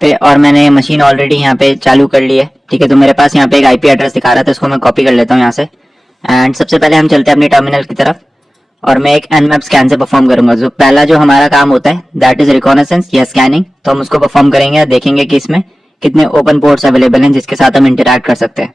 पे और मैंने मशीन ऑलरेडी यहाँ पे चालू कर ली है। ठीक है, तो मेरे पास यहाँ पे एक आईपी एड्रेस दिखा रहा था, इसको मैं कॉपी कर लेता हूँ यहाँ से। एंड सबसे पहले हम चलते हैं अपनी टर्मिनल की तरफ और मैं एक nmap स्कैन से परफॉर्म करूंगा। जो पहला जो हमारा काम होता है दैट इज रिकॉनेसेंस या स्कैनिंग, तो हम उसको परफॉर्म करेंगे, देखेंगे कि इसमें कितने ओपन पोर्ट्स अवेलेबल हैं जिसके साथ हम इंटरैक्ट कर सकते हैं।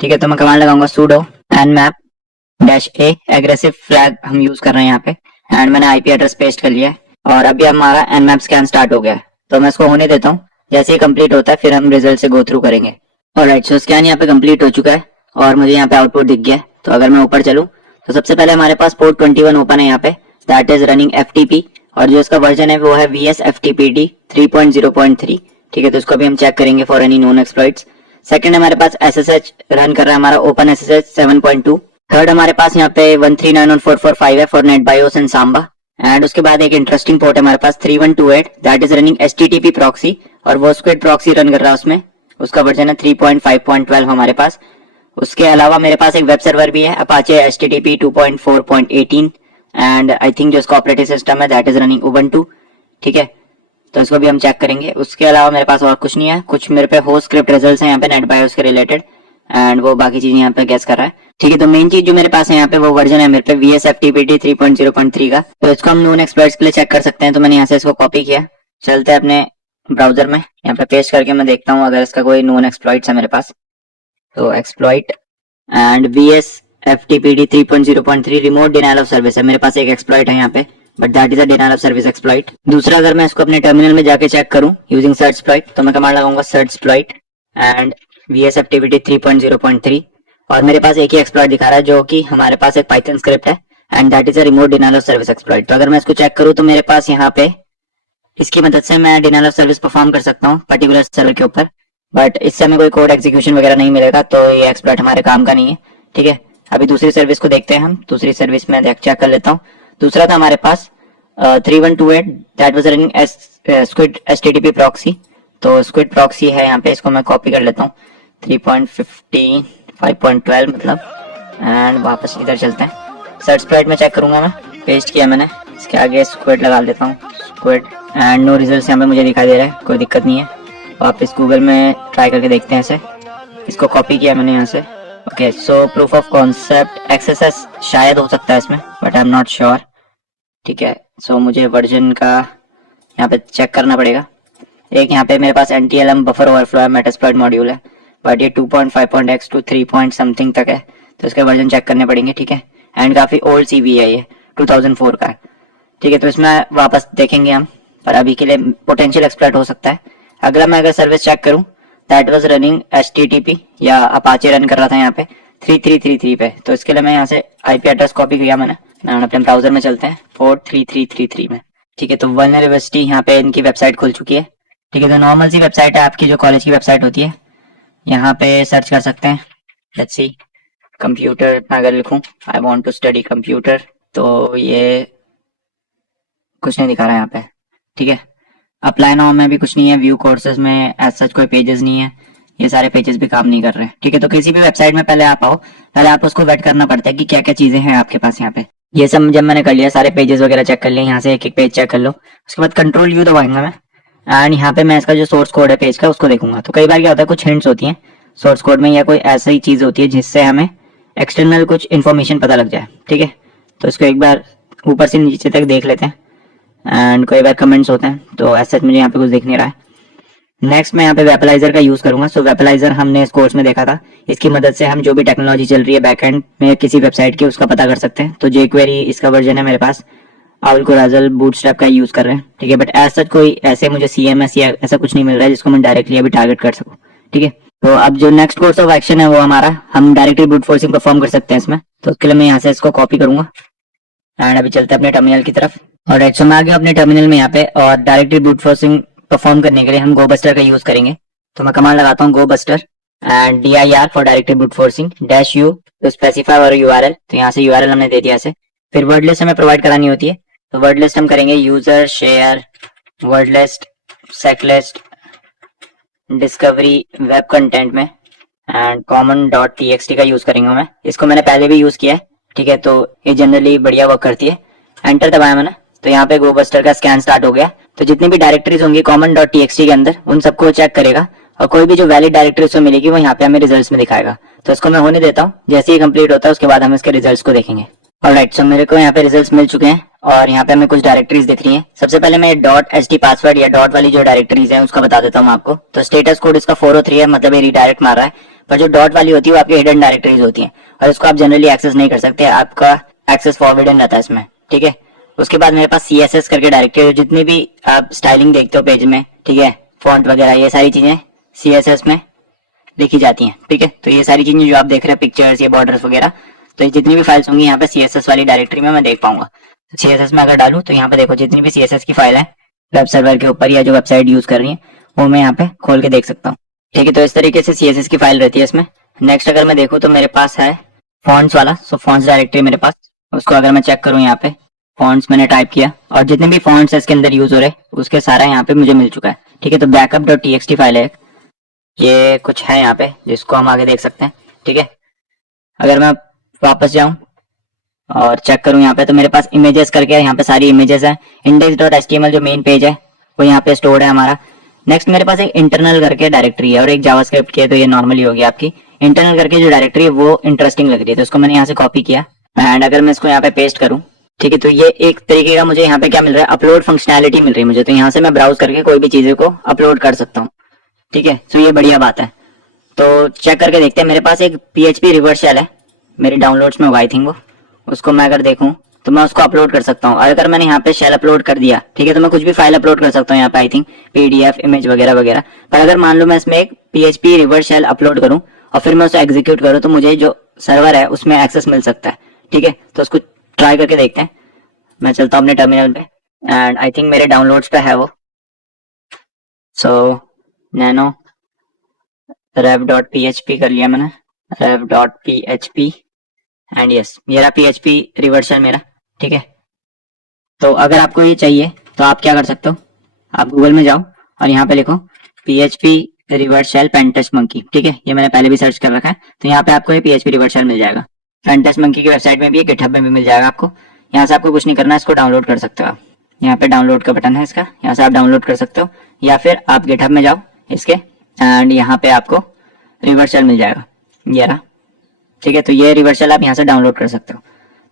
ठीक है, तो मैं कमांड लगाऊंगा sudo nmap-a एग्रेसिव फ्लैग हम यूज कर रहे हैं यहाँ पे। एंड मैंने आईपी एड्रेस पेस्ट कर लिया है और अभी हमारा nmap स्कैन स्टार्ट हो गया है, तो मैं इसको होने देता हूँ। जैसे ही कंप्लीट होता है फिर हम रिजल्ट से गो थ्रू करेंगे। ऑलराइट, सो स्कैन यहाँ पे कंप्लीट हो चुका है और मुझे यहाँ पे आउटपुट दिख गया है। तो अगर मैं ऊपर चलूँ तो सबसे पहले हमारे पास पोर्ट 21 ओपन है यहाँ पे, दैट इज रनिंग FTP और जो इसका वर्जन है वो है VS FTPD 3.0.3। ठीक है, तो इसको भी हम चेक करेंगे for any known exploits. Second हमारे पास SSH रन कर रहा है हमारा ओपन SSH 7.2। थर्ड हमारे पास यहाँ पे 139.445 है for net BIOS and Samba. And उसके बाद एक इंटरेस्टिंग पोर्ट है हमारे पास 3128 that is running HTTP proxy और वो स्क्विड प्रॉक्सी रन कर रहा है उसमें, उसका वर्जन है 3.5.12 हमारे पास। उसके अलावा मेरे पास एक वेब सर्वर भी है Apache HTTP 2.4.18 and I think जो इसका ऑपरेटिंग सिस्टम है दैट इज रनिंग उबंटू। ठीक है, तो इसको भी हम चेक करेंगे। उसके अलावा मेरे पास और कुछ नहीं है, कुछ मेरे पे होस्ट स्क्रिप्ट रिजल्ट्स हैं यहाँ पे नेट बायोस के रिलेटेड एंड वो बाकी चीजें यहाँ पे गेस कर रहा है। ठीक है, तो मेन चीज जो मेरे पास है यहाँ पे वो वर्जन है मेरे पे VS FTPD 3.0.3 का, तो इसको हम नोन एक्सप्लॉइट्स के लिए चेक कर सकते हैं। तो मैंने यहाँ से इसको कॉपी किया, चलते हैं अपने ब्राउजर में, यहाँ पे पेस्ट करके मैं देखता हूँ अगर इसका कोई नोन एक्सप्लॉइट्स है मेरे पास। तो exploit and VS FTPD 3.0.3 remote denial of service है, मेरे पास एक एक्सप्लॉइट है यहाँ पे but that is a denial of service exploit. दूसरा अगर मैं इसको अपने टर्मिनल में जाके चेक करूं यूजिंग सर्च एक्सप्लॉइट, तो मैं कमांड लगाऊंगा search exploit and VS FTPD 3.0.3 और मेरे पास एक ही एक्सप्लॉइट दिखा रहा है जो कि हमारे पास एक पाइथन स्क्रिप्ट है and that is a remote denial of service exploit. तो अगर मैं इसको चेक करूं तो मेरे पास यहाँ पे इसकी मदद से मैं डिनायल ऑफ सर्विस परफॉर्म कर सकता हूँ पर्टिकुलर सर्वर के ऊपर, बट इससे हमें कोई कोड एग्जीक्यूशन वगैरह नहीं मिलेगा, तो ये एक्सप्लॉइट हमारे काम का नहीं है। ठीक है, अभी दूसरी सर्विस को देखते हैं हम। दूसरी सर्विस में चेक कर लेता हूँ। दूसरा था हमारे पास 3128 that was running squid HTTP proxy, तो स्क्विड प्रॉक्सी है यहाँ पे, इसको मैं कॉपी कर लेता हूँ 3.15 5.12 मतलब, एंड वापस इधर चलते हैं। सर्च एक्सप्लॉइट में चेक करूंगा, मैं पेस्ट किया मैंने, इसके आगे स्क्विड लगा देता हूँ स्क्विड एंड नो रिजल्ट यहाँ पे मुझे दिखाई दे रहा है, कोई दिक्कत नहीं है। वापस गूगल में ट्राई करके देखते हैं इसे, इसको कॉपी किया मैंने यहाँ से। Okay, so proof of concept XSS शायद हो सकता है इसमें but I am not sure. ठीक है, सो मुझे वर्जन का यहाँ पे चेक करना पड़ेगा। एक यहाँ पे मेरे पास NTLM बफर ओवरफ्लो है, मेटास्प्लॉइट मॉड्यूल है बट ये 2.5.x to 3 पॉइंट समथिंग तक है, तो इसके वर्जन चेक करने पड़ेंगे। ठीक है, एंड काफी ओल्ड CV है, ये 2004 का है। ठीक है, तो इसमें वापस देखेंगे हम, पर अभी के लिए पोटेंशियल एक्सप्लॉइट हो सकता है। अगर सर्विस चेक करूं दैट वाज रनिंग HTTP या अपाचे रन कर रहा था यहाँ पे 3333 पे, तो इसके लिए मैं यहाँ से IP एड्रेस कॉपी किया मैंने अपने ब्राउजर में चलते हैं पोर्ट 3333 में। ठीक है, तो वल्नरेबिलिटी यहाँ पे इनकी वेबसाइट खुल चुकी है। ठीक है, तो नॉर्मल सी वेबसाइट है आपकी जो कॉलेज की वेबसाइट होती है, यहाँ पे सर्च कर सकते हैं। लेट्स सी कंप्यूटर में अगर लिखूं I want to study computer, तो ये कुछ नहीं दिखा रहा है यहाँ पे। ठीक है, अप्लाई नाउ में भी कुछ नहीं है, व्यू कोर्सेज में एज सच कोई पेजेस नहीं है, ये सारे पेजेस भी काम नहीं कर रहे हैं। ठीक है, तो किसी भी वेबसाइट में पहले आप आओ, पहले आप उसको वेट करना पड़ता है कि क्या क्या चीजें हैं आपके पास यहाँ पे। ये सब जब मैंने कर लिया, सारे पेजेस वगैरह चेक कर लिए, यहाँ से एक एक पेज चेक कर लो, उसके बाद कंट्रोल U दबाऊंगा मैं एंड यहाँ पे मैं इसका जो सोर्स कोड है पेज का उसको देखूंगा। तो कई बार क्या होता है, कुछ हिंट्स होती हैं सोर्स कोड में या कोई ऐसा ही चीज होती है जिससे हमें एक्सटर्नल कुछ इन्फॉर्मेशन पता लग जाए। ठीक है, तो इसको एक बार ऊपर से नीचे तक देख लेते हैं एंड कई बार कमेंट्स होते हैं, तो ऐसा मुझे यहाँ पे कुछ दिख नहीं रहा है। नेक्स्ट मैं यहाँ पे वेपलाइजर का यूज करूंगा। सो वेपलाइजर हमने इस कोर्स में देखा था, इसकी मदद से हम जो भी टेक्नोलॉजी चल रही है बैकएंड में किसी वेबसाइट की उसका पता कर सकते हैं। तो jQuery इसका वर्जन है मेरे पास, आउल कोराजल बूटस्ट्रैप का यूज कर रहे हैं। ठीक है, बट ऐसा कोई ऐसे मुझे CMS या ऐसा कुछ नहीं मिल रहा है जिसको मैं डायरेक्टली अभी टारगेट कर सकूं। ठीक है, तो अब जो नेक्स्ट कोर्स ऑफ एक्शन है वो हमारा, हम डायरेक्टली ब्रूट फोर्सिंग परफॉर्म कर सकते हैं इसमें, तो उसके लिए मैं यहाँ से इसको कॉपी करूंगा एंड अभी चलते हैं अपने टर्मिनल की तरफ। और सो मैं आ गया अपने टर्मिनल में यहाँ पे, और डायरेक्टली ब्रूट फोर्सिंग परफॉर्म करने के लिए हम गोबस्टर का यूज करेंगे। तो मैं कमांड लगाता हूँ gobuster and dir for directly brute forcing -u to specify और URL, तो यहाँ से URL हमने दे दिया ऐसे। फिर वर्ड लिस्ट हमें प्रोवाइड करानी होती है, तो वर्ड लिस्ट हम करेंगे user share word list SecLists discovery web content में एंड common.txt का यूज करेंगे मैं, इसको मैंने पहले भी यूज किया है। ठीक है, तो ये जनरली बढ़िया वर्क करती है। एंटर दबाया मैंने तो यहाँ पे गोबस्टर का स्कैन स्टार्ट हो गया। तो जितनी भी डायरेक्टरीज होंगी कॉमन डॉट टीएक्सटी के अंदर, उन सबको चेक करेगा और कोई भी जो वैलिड डायरेक्टरी उसमें मिलेगी वो यहाँ पे हमें रिजल्ट्स में दिखाएगा। तो इसको मैं होने देता हूँ, जैसे ही कंप्लीट होता है उसके बाद हम इसके रिजल्ट्स को देखेंगे। ऑलराइट, सो मेरे को यहाँ पे रिजल्ट्स मिल चुके हैं और यहाँ पे हमें कुछ डायरेक्टरीज दिख रही हैं। सबसे पहले मैं डॉट एच टी पासवर्ड या डॉट वाली जो डायरेक्टरीज है उसका बता देता हूँ आपको। तो स्टेटस कोड इसका 403 है, मतलब ये रिडायरेक्ट मार रहा है। पर जो डॉट वाली होती है वो आपकी हिडन डायरेक्टरीज होती है और इसको आप जनरली एक्सेस नहीं कर सकते, आपका एक्सेस फॉरबिडन रहता है इसमें, ठीक है। उसके बाद मेरे पास CSS करके डायरेक्टरी है, जितनी भी आप स्टाइलिंग देखते हो पेज में, ठीक है, फॉन्ट वगैरह ये सारी चीजें CSS में लिखी जाती हैं, ठीक है। तो ये सारी चीजें जो आप देख रहे हैं, पिक्चर्स, ये बॉर्डर्स वगैरह, तो जितनी भी फाइल्स होंगी यहाँ पे CSS वाली डायरेक्टरी में मैं देख पाऊंगा। CSS में अगर डालूं तो यहाँ पे देखो जितनी भी CSS की फाइल है वेब सर्वर के ऊपर या जो वेबसाइट यूज कर रही है वो मैं यहाँ पे खोल के देख सकता हूँ, ठीक है। तो इस तरीके से CSS की फाइल रहती है इसमें। नेक्स्ट अगर मैं देखूँ तो मेरे पास है फॉन्ट्स वाला, सो फॉन्ट्स डायरेक्टरी मेरे पास, उसको अगर मैं चेक करूँ यहाँ पे फॉन्ट्स मैंने टाइप किया और जितने भी फॉन्ट्स इसके अंदर यूज हो रहे उसके सारा यहाँ पे मुझे मिल चुका है, ठीक है। तो बैकअप डॉट टीएक्सटी फाइल है, ये कुछ है यहाँ पे जिसको हम आगे देख सकते हैं, ठीक है। अगर मैं वापस जाऊं और चेक करूं यहाँ पे तो मेरे पास इमेजेस करके यहाँ पे सारी इमेजेस है। index.html जो मेन पेज है वो यहाँ पे स्टोर्ड है हमारा। नेक्स्ट मेरे पास एक इंटरनल करके डायरेक्टरी है और एक जावास्क्रिप्ट की है, तो ये नॉर्मली होगी आपकी। इंटरनल करके जो डायरेक्टरी है वो इंटरेस्टिंग लग रही है तो उसको मैंने यहाँ से कॉपी किया एंड अगर मैं इसको यहाँ पे पेस्ट करूँ, ठीक है, तो ये एक तरीके का मुझे यहाँ पे क्या मिल रहा है, अपलोड फंक्शनैलिटी मिल रही है मुझे। तो यहाँ से मैं ब्राउज करके कोई भी चीजें को अपलोड कर सकता हूँ, ठीक है। तो ये बढ़िया बात है। तो चेक करके देखते हैं। मेरे पास एक PHP रिवर्स शेल है मेरी डाउनलोड्स में होगा आई थिंक वो, उसको मैं अगर देखूं तो मैं उसको अपलोड कर सकता हूँ। और अगर मैंने यहाँ पे शेल अपलोड कर दिया, ठीक है, तो मैं कुछ भी फाइल अपलोड कर सकता हूँ यहाँ पे आई थिंक PDF इमेज वगैरह वगैरह। पर अगर मान लो मैं इसमें एक PHP रिवर्स शेल अपलोड करूँ और फिर मैं उसे एग्जीक्यूट करूँ तो मुझे जो सर्वर है उसमें एक्सेस मिल सकता है, ठीक है। तो उसको ट्राई करके देखते हैं। मैं चलता हूँ अपने टर्मिनल पे एंड आई थिंक मेरे डाउनलोड्स पे है वो। सो नैनो rev.php कर लिया मैंने, rev.php एंड यस मेरा PHP रिवर्स है मेरा, ठीक है। तो अगर आपको ये चाहिए तो आप क्या कर सकते हो, आप गूगल में जाओ और यहाँ पे लिखो PHP reverse shell pentest monkey, ठीक है। ये मैंने पहले भी सर्च कर रखा है तो यहाँ पे आपको ये PHP रिवर्स शेल मिल जाएगा। पेंटेस्ट मंकी की वेबसाइट में भी है, गिटहब में भी मिल जाएगा आपको। यहाँ से आपको कुछ नहीं करना है, इसको डाउनलोड कर सकते हो आप। यहाँ पे डाउनलोड का बटन है इसका, यहाँ से आप डाउनलोड कर सकते हो या फिर आप गिटहब में जाओ इसके एंड यहाँ पे आपको रिवर्स शेल मिल जाएगा, ये रहा, ठीक है। तो ये रिवर्स शेल आप यहाँ से डाउनलोड कर सकते हो।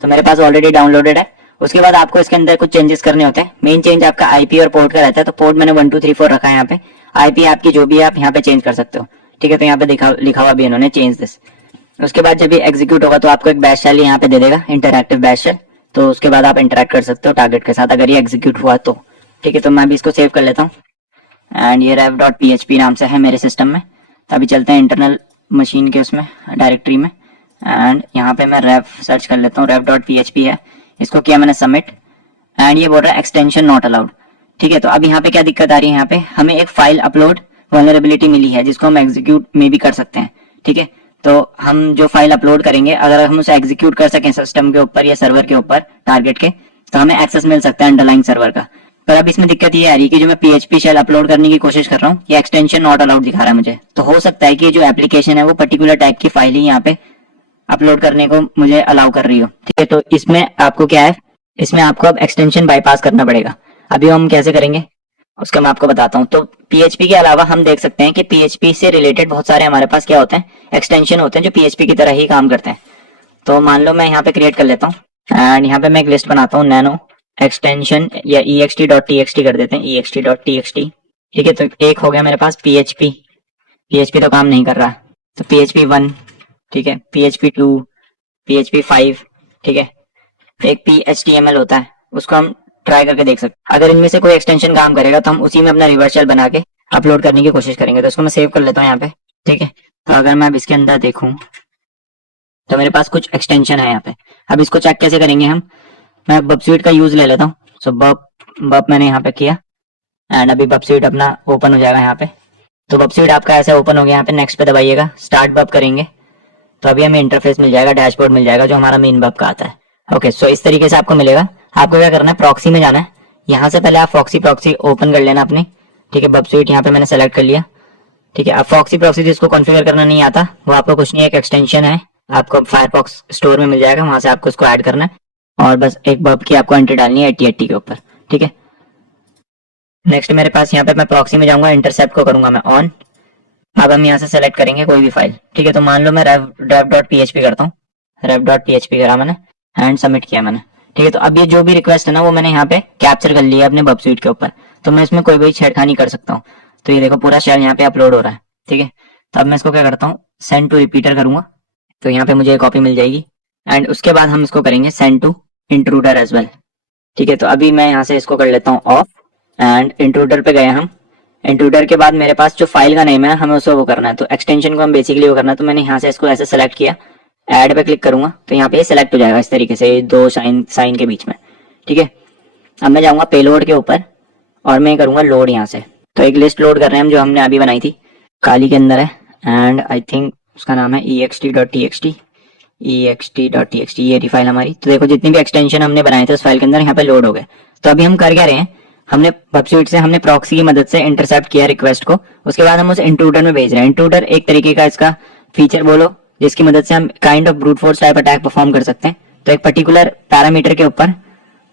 तो मेरे पास ऑलरेडी डाउनलोडेड है। उसके बाद आपको इसके अंदर कुछ चेंजेस करने होते हैं। मेन चेंज आपका IP और पोर्ट का रहता है। तो पोर्ट मैंने 1 2 3 4 रखा है यहाँ पे। IP आपकी जो भी है आप यहाँ पे चेंज कर सकते हो, ठीक है। तो यहाँ पे लिखा हुआ भी इन्होंने चेंज दिस। उसके बाद जब ये एग्जीक्यूट होगा तो आपको एक बैश शेल यहाँ पे दे देगा, इंटरएक्टिव बैश शेल। तो उसके बाद आप इंटरेक्ट कर सकते हो टारगेट के साथ अगर ये एग्जीक्यूट हुआ तो, ठीक है। तो मैं अभी इसको सेव कर लेता हूँ एंड ये rev.php नाम से है मेरे सिस्टम में। तो अभी चलते हैं इंटरनल मशीन के उसमें डायरेक्टरी में एंड यहाँ पे मैं rev सर्च कर लेता हूँ। rev.php है, इसको किया मैंने सबमिट एंड ये बोल रहा है एक्सटेंशन नॉट अलाउड, ठीक है। तो अब यहाँ पे क्या दिक्कत आ रही है, यहाँ पे हमें एक फाइल अपलोड वल्नरेबिलिटी मिली है जिसको हम एग्जीक्यूट में भी कर सकते हैं, ठीक है। तो हम जो फाइल अपलोड करेंगे अगर हम उसे एग्जीक्यूट कर सकें सिस्टम के ऊपर या सर्वर के ऊपर टारगेट के, तो हमें एक्सेस मिल सकता है अंडरलाइन सर्वर का। पर अब इसमें दिक्कत ये आ रही है कि जो मैं PHP शेल अपलोड करने की कोशिश कर रहा हूँ ये एक्सटेंशन नॉट अलाउड दिखा रहा है मुझे। तो हो सकता है कि जो एप्लीकेशन है वो पर्टिकुलर टाइप की फाइल ही यहाँ पे अपलोड करने को मुझे अलाउ कर रही हो, ठीक है। तो इसमें आपको क्या है, इसमें आपको अब एक्सटेंशन बाईपास करना पड़ेगा। अभी हम कैसे करेंगे उसका मैं आपको बताता हूँ। तो PHP के अलावा हम देख सकते हैं कि PHP से रिलेटेड बहुत सारे हमारे पास क्या होते हैं, एक्सटेंशन होते हैं जो PHP की तरह ही काम करते हैं। तो मान लो मैं यहाँ पे क्रिएट कर लेता हूँ एंड यहाँ पे मैं एक लिस्ट बनाता हूँ, नैनो एक्सटेंशन या ext.txt कर देते हैं, ext.txt, ठीक है। तो एक हो गया मेरे पास PHP तो काम नहीं कर रहा, तो PHP 1, ठीक है, PHP 2, PHP 5, ठीक है। एक PHTML होता है, उसको हम ट्राई करके देख सकते हैं। अगर इनमें से कोई एक्सटेंशन काम करेगा तो हम उसी में अपना रिवर्स शेल बना के अपलोड करने की कोशिश करेंगे। तो इसको मैं सेव कर लेता हूँ यहाँ पे, ठीक है। तो अगर मैं अब इसके अंदर देखूं तो मेरे पास कुछ एक्सटेंशन है यहाँ पे। अब इसको चेक कैसे करेंगे हम, मैं बबस्वीट का यूज ले लेता हूँ। सो बब मैंने यहाँ पे किया एंड अभी बबस्वीट अपना ओपन हो जाएगा यहाँ पे। तो बबस्वीट आपका ऐसे ओपन हो गया। यहाँ पे नेक्स्ट पे दबाइएगा, स्टार्ट बब करेंगे तो अभी हमें इंटरफेस मिल जाएगा, डैशबोर्ड मिल जाएगा जो हमारा मेन बब का आता है। ओके, सो इस तरीके से आपको मिलेगा। आपको क्या करना है, प्रॉक्सी में जाना है। यहाँ से पहले आप प्रॉक्सी ओपन कर लेना अपनी, ठीक है। बबस्वीट यहाँ पे मैंने सेलेक्ट कर लिया, ठीक है। अब प्रॉक्सी जिसको कॉन्फ़िगर करना नहीं आता वो आपको कुछ नहीं, एक एक्सटेंशन है, आपको फायरफॉक्स स्टोर में मिल जाएगा, वहां से आपको इसको ऐड करना है और बस एक बब की आपको एंट्री डालनी है 8080 के ऊपर, ठीक है। नेक्स्ट मेरे पास यहाँ पे मैं प्रॉक्सी में जाऊंगा, इंटरसेप्ट को करूंगा मैं ऑन। अब हम यहाँ से सेलेक्ट करेंगे कोई भी फाइल, ठीक है। तो मान लो मैं rev डॉट php करता हूँ, rev डॉट php करा मैंने एंड सबमिट किया मैंने, ठीक है। तो अब ये जो भी रिक्वेस्ट है ना वो मैंने यहाँ पे कैप्चर कर लिया अपने बब स्वीट के ऊपर, तो मैं इसमें कोई भी छेड़खानी कर सकता हूँ। तो ये देखो पूरा शेल यहाँ पे अपलोड हो रहा है, ठीक है। तो अब मैं इसको क्या करता हूँ, सेंड टू रिपीटर करूंगा, तो यहाँ पे मुझे एक कॉपी मिल जाएगी। एंड उसके बाद हम इसको करेंगे send to intruder as well, ठीक है। तो अभी मैं यहाँ से इसको कर लेता हूँ ऑफ एंड इंट्रूडर पे गए हम। इंट्रूडर के बाद मेरे पास जो फाइल का नेम है हमें उसको वो करना है, तो एक्सटेंशन को हम बेसिकली वो करना है। तो मैंने यहाँ से इसको ऐसे सेलेक्ट किया, ऐड पे क्लिक करूंगा तो यहाँ पे ये सेलेक्ट हो जाएगा इस तरीके से, दो साइन के बीच में, ठीक है। अब मैं जाऊंगा पेलोड के ऊपर और मैं करूंगा लोड यहाँ से। तो एक लिस्ट लोड कर रहे हैं हम जो हमने अभी बनाई थी, काली के अंदर है एंड आई थिंक उसका नाम है ext.txt, ये रही फाइल हमारी। तो देखो जितनी भी एक्सटेंशन हमने बनाए थे उस फाइल के अंदर यहाँ पे लोड हो गए। तो अभी हम कर क्या रहे हैं, हमने बब स्वीट से हमने प्रॉक्सी की मदद से इंटरसेप्ट किया रिक्वेस्ट को, उसके बाद हम उसे इंट्रूडर में भेज रहे हैं। इंट्रूडर एक तरीके का इसका फीचर बोलो जिसकी मदद से हम kind of brute force type attack perform कर सकते हैं। तो एक पर्टिकुलर पैरामीटर के ऊपर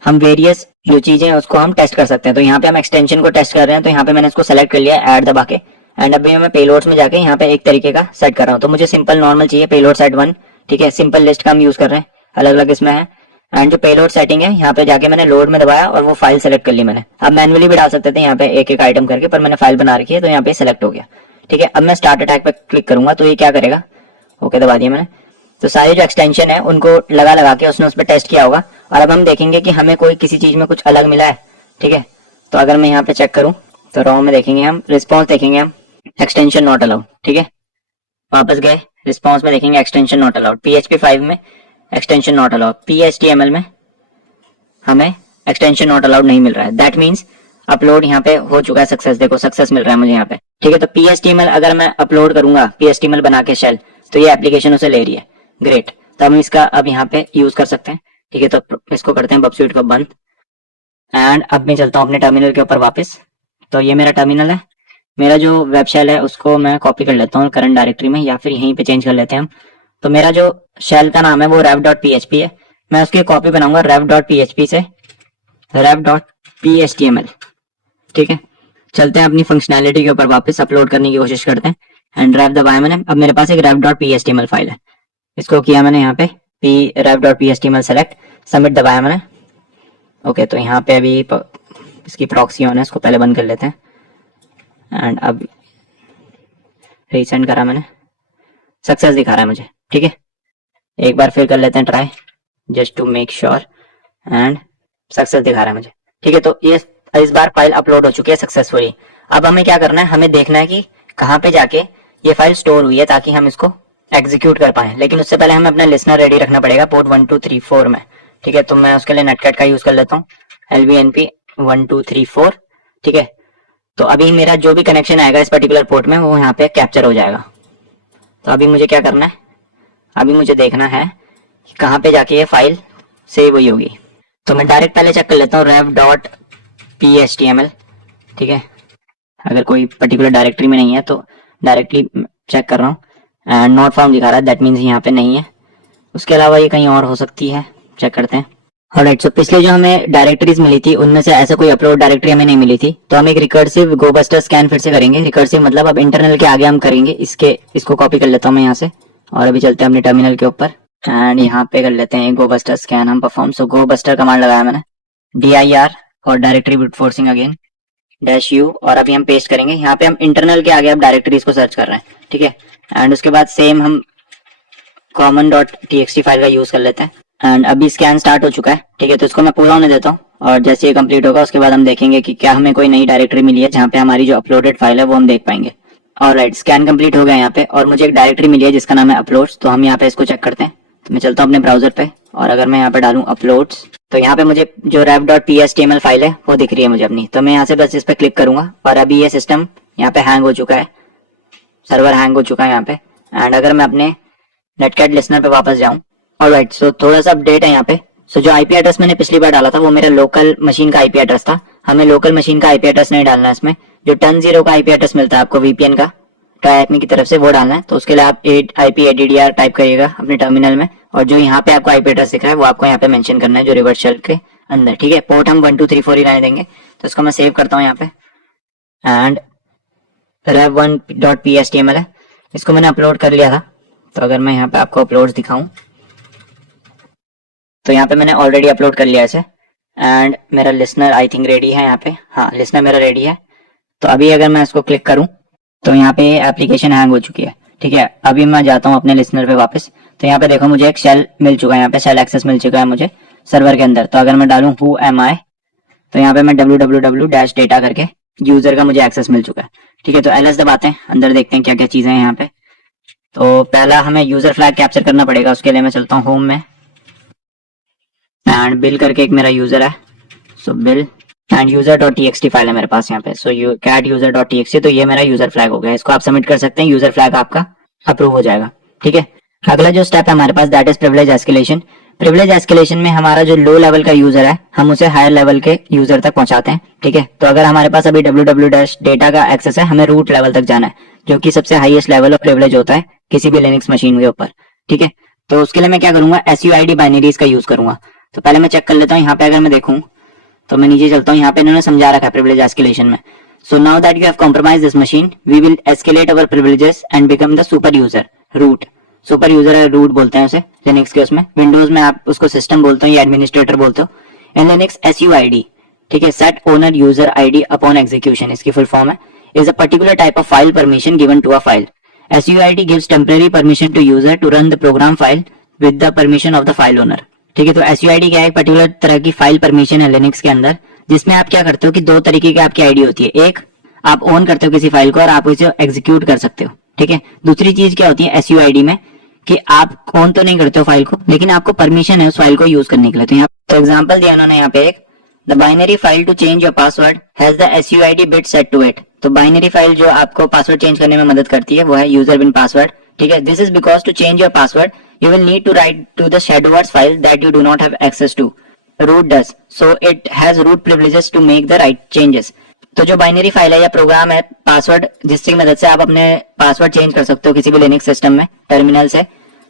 हम वेरियस जो चीजें हैं उसको हम टेस्ट कर सकते हैं। तो यहाँ पे हम एक्सटेंशन को टेस्ट कर रहे हैं, तो यहाँ पे मैंने इसको सेलेक्ट कर लिया ऐड दबा के एंड अभी मैं पेलोड्स में जाके यहाँ पे एक तरीके का सेट कर रहा हूँ। तो मुझे सिंपल नॉर्मल चाहिए पेलोड सेट 1, ठीक है। सिंपल लिस्ट का हम यूज कर रहे हैं, अलग अलग इसमें है। एंड जो पेलोड सेटिंग है यहाँ पे जाके मैंने लोड में दबाया और वो फाइल सेलेक्ट कर ली मैंने। अब मैनुअली भी डाल सकते थे यहाँ पे एक एक आइटम करके, पर मैंने फाइल बना रखी है तो यहाँ पे सेलेक्ट हो गया, ठीक है। अब मैं स्टार्ट अटैक पे क्लिक करूंगा तो ये क्या करेगा, ओके दबा दिया मैंने। तो सारे जो एक्सटेंशन है उनको लगा लगा के उसने उस पर टेस्ट किया होगा और अब हम देखेंगे कि हमें कोई किसी चीज में कुछ अलग मिला है, ठीक है। तो अगर मैं यहाँ पे चेक करूं तो रॉ में देखेंगे हम, रिस्पॉन्स देखेंगे हम, एक्सटेंशन नॉट अलाउड, ठीक है। वापस गए रिस्पॉन्स में देखेंगे एक्सटेंशन नॉट अलाउड, PHP 5 में एक्सटेंशन नॉट अलाउड, PHTML में हमें एक्सटेंशन नॉट अलाउड नहीं मिल रहा है। दैट मीन्स अपलोड यहाँ पे हो चुका है सक्सेस, देखो सक्सेस मिल रहा है मुझे यहाँ पे, ठीक है। तो PHTML अगर मैं अपलोड करूंगा PHTML बना के शेल तो ये एप्लीकेशन उसे ले रही है, ग्रेट। तो हम इसका अब यहाँ पे यूज कर सकते हैं, ठीक है। तो इसको करते हैं बब स्वीट को बंद एंड अब मैं चलता हूँ अपने टर्मिनल के ऊपर वापस। तो ये मेरा टर्मिनल है, मेरा जो वेब शेल है उसको मैं कॉपी कर लेता हूँ करंट डायरेक्टरी में या फिर यहीं पे चेंज कर लेते हैं हम। तो मेरा जो शेल का नाम है वो rev.php है, मैं उसकी कॉपी बनाऊंगा rev.php से rev.phtml, ठीक है। चलते हैं अपनी फंक्शनैलिटी के ऊपर वापस, अपलोड करने की कोशिश करते हैं एंड rev दबाया मैंने। अब मेरे पास एक rev.phtml फाइल है, इसको किया मैंने यहाँ पे rev.phtml सेलेक्ट, सबमिट दबाया मैंने, ओके। तो यहाँ पे अभी इसकी प्रॉक्सी ऑन है, इसको पहले बंद कर लेते हैं एंड अब रीसेंड करा मैंने, सक्सेस दिखा रहा है मुझे, ठीक है। एक बार फिर कर लेते हैं try just to make sure and success दिखा रहा है मुझे, ठीक है। तो ये इस बार फाइल अपलोड हो चुकी है सक्सेसफुली। अब हमें क्या करना है, हमें देखना है कि कहाँ पे जाके ये फाइल स्टोर हुई है ताकि हम इसको एग्जीक्यूट कर पाए। लेकिन उससे पहले हमें अपना लिसनर रेडी रखना पड़ेगा पोर्ट 1234 में, ठीक है। तो मैं उसके लिए नेटकैट का यूज कर लेता हूँ, LVNP 1234, ठीक है। तो अभी मेरा जो भी कनेक्शन आएगा इस पर्टिकुलर पोर्ट में वो यहाँ पे कैप्चर हो जाएगा। तो अभी मुझे क्या करना है, अभी मुझे देखना है कि कहाँ पे जाके ये फाइल सेव हुई होगी। तो मैं डायरेक्ट पहले चेक कर लेता हूँ rev.phtml, ठीक है। अगर कोई पर्टिकुलर डायरेक्टरी में नहीं है तो डायरेक्टली चेक कर रहा हूँ एंड नॉट फाउंड दिखा रहा है, दैट मीन्स यहाँ पे नहीं है। उसके अलावा ये कहीं और हो सकती है, चेक करते हैं। ऑलराइट, सो पिछले जो हमें डायरेक्टरीज मिली थी उनमें से ऐसा कोई अपलोड डायरेक्टरी हमें नहीं मिली थी, तो हम एक रिकर्सिव गोबस्टर स्कैन फिर से करेंगे। रिकर्सिव मतलब अब इंटरनल के आगे हम करेंगे, इसको कॉपी कर लेता हूँ मैं यहाँ से और अभी चलते हैं अपने टर्मिनल के ऊपर एंड यहाँ पे कर लेते हैं गोबस्टर स्कैन हम परफॉर्म। सो गोबस्टर कमांड लगाया मैंने, dir और directory brute forcing again -u और अभी हम पेस्ट करेंगे। यहाँ पे हम इंटरनल के आगे अब डायरेक्टरीज को सर्च कर रहे हैं, ठीक है। एंड उसके बाद सेम हम common.txt फाइल का यूज कर लेते हैं एंड अभी स्कैन स्टार्ट हो चुका है, ठीक है। तो इसको मैं पूरा होने देता हूँ और जैसे ये कंप्लीट होगा उसके बाद हम देखेंगे कि क्या हमें कोई नई डायरेक्टरी मिली है जहाँ पे हमारी जो अपलोडेड फाइल है वो हम देख पाएंगे। ऑलराइट, स्कैन कंप्लीट हो गया यहाँ पे और मुझे एक डायरेक्टरी मिली है जिसका नाम है अपलोड्स। तो हम यहाँ पे इसको चेक करते हैं। तो मैं चलता हूँ अपने ब्राउजर पे और अगर मैं यहाँ पे डालूं अपलोड्स तो यहाँ पे मुझे जो rev.phtml फाइल है वो दिख रही है मुझे अपनी। तो मैं यहाँ से बस इस पे क्लिक करूंगा और अभी ये सिस्टम यहाँ पे हैंग हो चुका है, सर्वर हैंग हो चुका है यहाँ पे। एंड अगर मैं अपने नेटकैट लिसनर पे वापस जाऊं, ऑलराइट, सो थोड़ा सा अपडेट है यहाँ पे। सो जो आईपी एड्रेस मैंने पिछली बार डाला था वो मेरा लोकल मशीन का आईपी एड्रेस था। हमें लोकल मशीन का आईपी एड्रेस नहीं डालना है इसमें, जो 10.0 का आईपी एड्रेस मिलता है आपको वीपीएन का ट्राई एपमी की तरफ से वो डालना है। तो उसके लिए आप IP addr टाइप करिएगा अपने टर्मिनल में और जो यहाँ पे आपको आईपी एड्रेस दिख रहा है वो आपको यहाँ पे मेंशन करना है जो रिवर्स शेल के अंदर, ठीक है। पोर्ट हम 1 2 3 4 ही रहने देंगे, तो इसको मैं सेव करता हूँ यहाँ पे। एंड rev1.phtml है, इसको मैंने अपलोड कर लिया था। तो अगर मैं यहाँ पे आपको अपलोड दिखाऊं तो यहाँ पे मैंने ऑलरेडी अपलोड कर लिया इसे। एंड मेरा लिसनर आई थिंक रेडी है यहाँ पे, हाँ लिसनर मेरा रेडी है। तो अभी अगर मैं इसको क्लिक करूं तो यहाँ पे एप्लीकेशन हैंग हो चुकी है, ठीक है। अभी मैं जाता हूँ अपने लिसनर पे वापस, तो यहाँ पे देखो मुझे एक शेल मिल चुका है, यहाँ पे शेल एक्सेस मिल चुका है मुझे सर्वर के अंदर। तो अगर मैं डालूं who am I, तो यहाँ पे मैं www-data करके यूजर का मुझे एक्सेस मिल चुका है, ठीक है। तो ls दबाते हैं, अंदर देखते हैं क्या क्या चीजें हैं यहाँ पे। तो पहला हमें यूजर फ्लैग कैप्चर करना पड़ेगा, उसके लिए मैं चलता हूँ होम में एंड बिल करके एक मेरा यूजर है, सो बिल एंड user.txt फाइल है मेरे पास यहाँ पे। सो cat user.txt, तो ये मेरा यूजर फ्लैग हो गया, इसको आप सबमिट कर सकते हैं, यूजर फ्लैग आपका अप्रूव हो जाएगा, ठीक है। अगला जो स्टेप है हमारे पास that is privilege escalation. Privilege escalation में हमारा जो लो लेवल का यूजर है हम उसे हायर लेवल के यूजर तक पहुंचाते हैं, ठीक है। तो अगर हमारे पास अभी www-data का एक्सेस है, हमें रूट लेवल तक जाना है, जो कि सबसे हाईएस्ट लेवल ऑफ प्रिविलेज होता है किसी भी लिनक्स मशीन के ऊपर, ठीक है। तो उसके लिए मैं क्या करूंगा, SUID बाइनरीज का यूज करूंगा। तो पहले मैं चेक कर लेता हूँ, यहाँ पे अगर मैं देखूं तो मैं नीचे चलता हूँ, यहाँ पे इन्होंने समझा रखा है प्रिविलेज एस्केलेशन में। So now that you have compromise this machine we will escalate our privileges and become the super user root. Super user है, रूट बोलते हैं उसे लिनक्स के उसमें, विंडोज में आप उसको सिस्टम बोलते हो या एडमिनिस्ट्रेटर बोलते हो। इन लिनक्स SUID, ठीक है, set owner user ID upon execution, इसकी फुल फॉर्म है, is a particular type of file permission given to a file. SUID gives temporary permission to user to run the program file with the permission of the file owner, ठीक है। तो SUID क्या है, एक particular तरह की file permission है Linux के अंदर, जिसमें आप क्या करते हो कि दो तरीके की आपकी आईडी होती है, एक आप ओन करते हो किसी फाइल को और आप उसे एग्जीक्यूट कर सकते हो, ठीक है। दूसरी चीज क्या होती है SUID में कि आप ओन तो नहीं करते हो फाइल को, लेकिन आपको परमिशन है उस फाइल को यूज करने के लिए। तो यहाँ तो एग्जांपल दिया उन्होंने यहाँ पे एक, the binary file to change your password has the SUID bit set to it. तो बाइनरी फाइल जो आपको पासवर्ड चेंज करने में मदद करती है वो है यूजर बिन पासवर्ड, ठीक है। This is because to change your password you will need to write to the shadowverse file that you do not have access to. Root does, so it has root privileges to make the right changes. तो जो binary file है या programme है password, जिसकी मदद से आप अपने पासवर्ड चेंज कर सकते हो किसी भी लिनक्स सिस्टम में टर्मिनल से।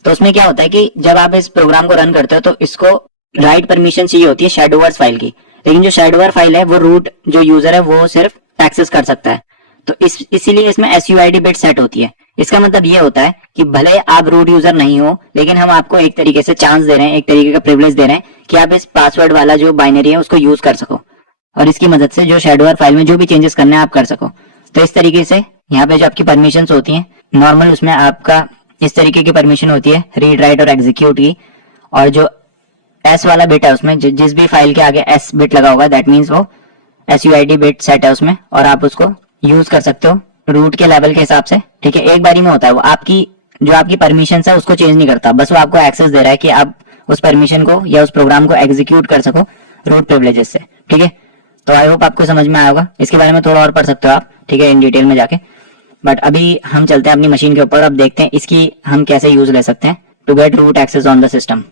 तो उसमें क्या होता है कि जब आप इस प्रोग्राम को रन करते हो तो इसको राइट परमिशन चाहिए होती है शैडोवर्स फाइल की, लेकिन जो शैडोवर फाइल है वो रूट जो यूजर है वो सिर्फ एक्सेस कर सकता है। तो इसीलिए इसमें SUID बिट सेट होती है। इसका मतलब ये होता है कि भले आप रूट यूजर नहीं हो, लेकिन हम आपको एक तरीके से चांस दे रहे हैं, एक तरीके का प्रिविलेज दे रहे हैं कि आप इस पासवर्ड वाला जो बाइनरी है उसको यूज कर सको और इसकी मदद से जो शैडोवर फाइल में जो भी चेंजेस करने हैं आप कर सको। तो इस तरीके से यहाँ पे जो आपकी परमिशंस होती हैं नॉर्मल, उसमें आपका इस तरीके की परमिशन होती है रीड राइट और एग्जीक्यूट की, और जो S वाला बिट है उसमें जिस भी फाइल के आगे S बिट लगा होगा दैट मीन्स वो SUID बिट सेट है उसमें, और आप उसको यूज कर सकते हो रूट के लेवल के हिसाब से, ठीक है। एक बारी में होता है वो, आपकी जो आपकी परमिशन है उसको चेंज नहीं करता, बस वो आपको एक्सेस दे रहा है कि आप उस परमिशन को या उस प्रोग्राम को एग्जीक्यूट कर सको रूट प्रिविलेजेस से, ठीक है। तो आई होप आपको समझ में आया होगा, इसके बारे में थोड़ा और पढ़ सकते हो आप, ठीक है, इन डिटेल में जाके। बट अभी हम चलते हैं अपनी मशीन के ऊपर, अब देखते हैं इसकी हम कैसे यूज ले सकते हैं to get root access on the system.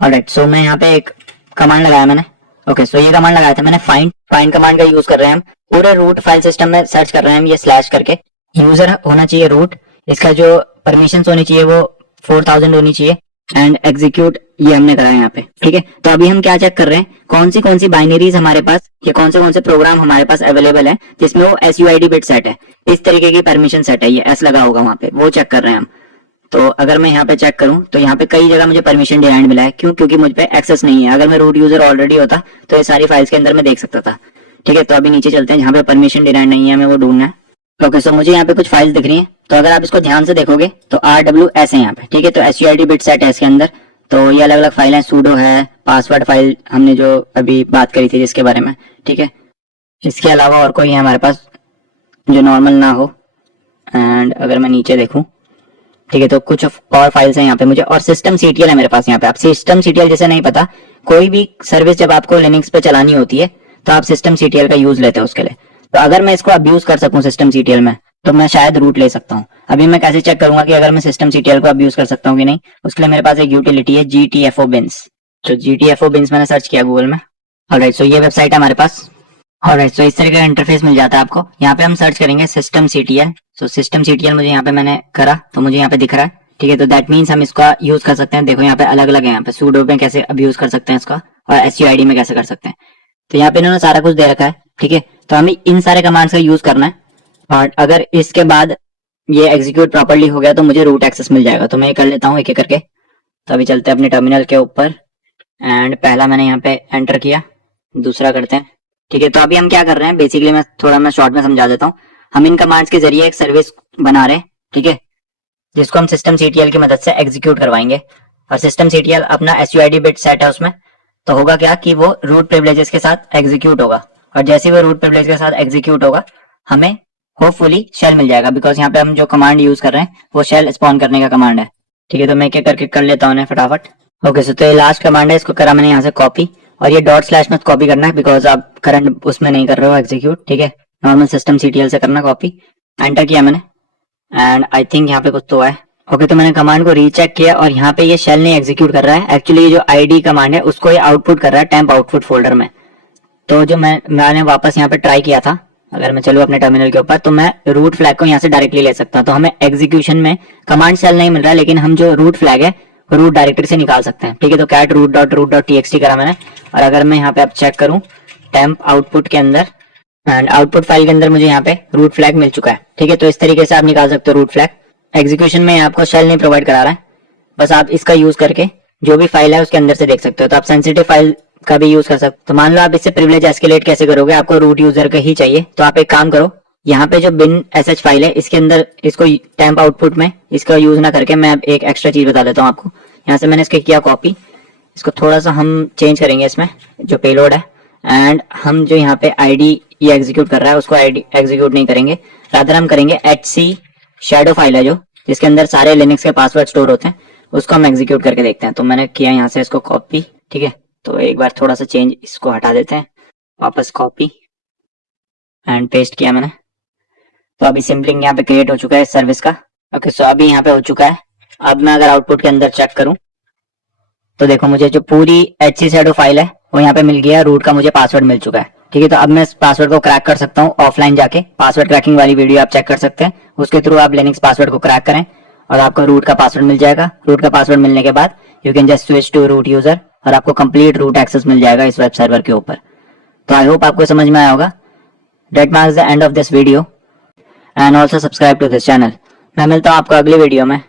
Alright, so मैं यहाँ पे एक कमांड लगाया मैंने, ओके। सो ये कमांड लगाया था मैंने, फाइंड कमांड का यूज कर रहे हैं हम, पूरे रूट फाइल सिस्टम में सर्च कर रहे हैं हम, ये स्लैश करके यूजर होना चाहिए रूट, इसका जो परमिशन होनी चाहिए वो 4000 होनी चाहिए, एंड एग्जीक्यूट ये हमने करा है यहाँ पे, ठीक है। तो अभी हम क्या चेक कर रहे हैं, कौन सी बाइनरीज हमारे पास या कौन से प्रोग्राम हमारे पास अवेलेबल है जिसमें वो SUID बिट सेट है, इस तरीके की परमिशन सेट है, ये S लगा होगा वहां पे, वो चेक कर रहे हैं हम। तो अगर मैं यहाँ पे चेक करूं तो यहाँ पे कई जगह मुझे परमिशन डिनाइड मिला है, क्यों? क्योंकि मुझ पे एक्सेस नहीं है। अगर मैं रूट यूजर ऑलरेडी होता तो ये सारी फाइल्स के अंदर मैं देख सकता था, ठीक है। तो अभी नीचे चलते हैं, जहाँ पे परमिशन डिनाइड नहीं है हमें वो ढूंढना है। ओके, सो मुझे यहाँ पे कुछ फाइल्स दिख रही हैं, तो अगर आप इसको ध्यान से देखोगे तो RWS है यहाँ पे, ठीक है। तो SUID बिट सेट है इसके अंदर, तो ये अलग अलग फाइल है, सूडो है, पासवर्ड फाइल हमने जो अभी बात करी थी जिसके बारे में, ठीक है। इसके अलावा और कोई है हमारे पास जो नॉर्मल ना हो, एंड अगर मैं नीचे देखूं, ठीक है, तो कुछ और फाइल्स हैं यहाँ पे मुझे, और सिस्टम CTL है मेरे पास यहाँ पे। आप सिस्टम CTL जैसे नहीं पता, कोई भी सर्विस जब आपको लिनक्स पे चलानी होती है तो आप सिस्टम CTL का यूज लेते हो उसके लिए। तो अगर मैं इसको अब्यूज कर सकूं सिस्टम CTL में तो मैं शायद रूट ले सकता हूँ। अभी मैं कैसे चेक करूंगा कि अगर मैं सिस्टम CTL को अब्यूज कर सकता हूँ कि नहीं, उसके लिए मेरे पास एक यूटिलिटी है GTFO bins। तो GTFO bins मैंने सर्च किया गूगल में, ऑलराइट। सो ये वेबसाइट है हमारे पास, ऑलराइट। सो इस तरह का इंटरफेस मिल जाता है आपको। यहाँ पे हम सर्च करेंगे system CTL। So system CTL मुझे यहाँ पे मैंने करा तो मुझे यहाँ पे दिख रहा है ठीक है, तो दैट मीन्स हम इसका यूज कर सकते हैं। देखो यहाँ पे अलग अलग है, यहाँ पे sudo में कैसे अब यूज कर सकते हैं इसका, और suid में कैसे कर सकते हैं। तो यहाँ पे इन्होंने सारा कुछ दे रखा है, ठीक है। तो हमें इन सारे कमांड्स का यूज करना है, और अगर इसके बाद ये एग्जीक्यूट प्रॉपर्ली हो गया तो मुझे रूट एक्सेस मिल जाएगा। तो मैं ये कर लेता हूँ एक एक करके। तो अभी चलते हैं अपने टर्मिनल के ऊपर, एंड पहला मैंने यहाँ पे एंटर किया, दूसरा करते हैं, ठीक है। तो अभी हम क्या कर रहे हैं, बेसिकली मैं शॉर्ट में समझा देता हूँ। हम इन कमांड्स के जरिए एक सर्विस बना रहे हैं, ठीक है, जिसको हम सिस्टम सीटीएल की मदद से एग्जीक्यूट करवाएंगे। और सिस्टम सीटीएल अपना एसयूआईडी बिट सेट है उसमें, तो होगा क्या कि वो रूट प्रिविलेजेस के साथ एग्जीक्यूट होगा, और जैसे ही वो रूट प्रिविलेज के साथ एग्जीक्यूट होगा हमें होपफुली शेल मिल जाएगा, बिकॉज यहाँ पे हम जो कमांड यूज कर रहे हैं वो शेल स्पॉन करने का कमांड है, ठीक है। तो मैं एक एक करके कर लेता हूँ फटाफट। ओके सो तो ये लास्ट कमांड है, इसको करा मैंने यहाँ से कॉपी, और ये डॉट स्लैश में कॉपी करना है बिकॉज आप करंट उसमें नहीं कर रहे हो एग्जीक्यूट, ठीक है। नॉर्मल सिस्टम सीटीएल से करना कॉपी, एंटर किया मैंने, एंड आई थिंक यहाँ पे कुछ तो है। ओके तो मैंने कमांड को रीचेक किया, और यहाँ पे ये शेल नहीं एग्जीक्यूट कर रहा है। एक्चुअली ये जो आईडी कमांड है उसको ये आउटपुट कर रहा है टेम्प आउटपुट फोल्डर में। तो जो मैंने वापस यहाँ पे ट्राई किया था, अगर मैं चलूँ अपने टर्मिनल के ऊपर, तो मैं रूट फ्लैग को यहाँ से डायरेक्टली ले सकता हूँ। तो हमें एग्जीक्यूशन में कमांड शेल नहीं मिल रहा है, लेकिन हम जो रूट फ्लैग है वो रूट डायरेक्टरी से निकाल सकते हैं, ठीक है। तो कैट root.root.txt करा मैंने, और अगर मैं यहाँ पे अब चेक करूँ टेम्प आउटपुट के अंदर, एंड आउटपुट फाइल के अंदर मुझे यहाँ पे रूट फ्लैग मिल चुका है, ठीक है। तो इस तरीके से आप निकाल सकते हो रूट फ्लैग। एग्जीक्यूशन में आपको शेल नहीं प्रोवाइड करा रहा है, बस आप इसका यूज करके जो भी फाइल है उसके अंदर से देख सकते हो। तो आप सेंसिटिव फाइल का भी यूज कर सकते हो। तो मान लो आप इससे प्रिविलेज एस्केलेट कैसे करोगे, आपको रूट यूजर का ही चाहिए। तो आप एक काम करो, यहाँ पे जो bin sh फाइल है इसके अंदर इसको टेम्प आउटपुट में इसका यूज ना करके मैं अब एक एक्स्ट्रा चीज बता देता हूँ आपको। यहाँ से मैंने इसके किया कॉपी, इसको थोड़ा सा हम चेंज करेंगे इसमें जो पेलोड है, एंड हम जो यहाँ पे आईडी ये एग्जीक्यूट कर रहा है उसको आईडी एग्जीक्यूट नहीं करेंगे, रादर हम करेंगे hc शैडो फाइल है जो जिसके अंदर सारे लिनक्स के पासवर्ड स्टोर होते हैं, उसको हम एग्जीक्यूट करके देखते हैं। तो मैंने किया यहाँ से इसको कॉपी, ठीक है। तो एक बार थोड़ा सा चेंज इसको हटा देते हैं, वापस कॉपी एंड पेस्ट किया मैंने। तो अभी सिंपलिंग यहाँ पे क्रिएट हो चुका है इस सर्विस का। ओके सो अभी यहाँ पे हो चुका है। अब मैं अगर आउटपुट के अंदर चेक करूं तो देखो मुझे जो पूरी hc शैडो फाइल है वो यहाँ पे मिल गया, रूट का मुझे पासवर्ड मिल चुका है, ठीक है। तो अब मैं इस पासवर्ड को क्रैक कर सकता हूँ ऑफलाइन जाके, पासवर्ड क्रैकिंग वाली वीडियो आप चेक कर सकते हैं, उसके थ्रू आप लिनक्स पासवर्ड को क्रैक करें और आपको रूट का पासवर्ड मिल जाएगा। रूट का पासवर्ड मिलने के बाद you can just switch to root user और आपको कंप्लीट रूट एक्सेस मिल जाएगा इस वेब सर्वर के ऊपर। तो आई होप आपको समझ में आया होगा। That marks the end of this video and also subscribe to this channel. मैं मिलता हूँ आपको अगली वीडियो में।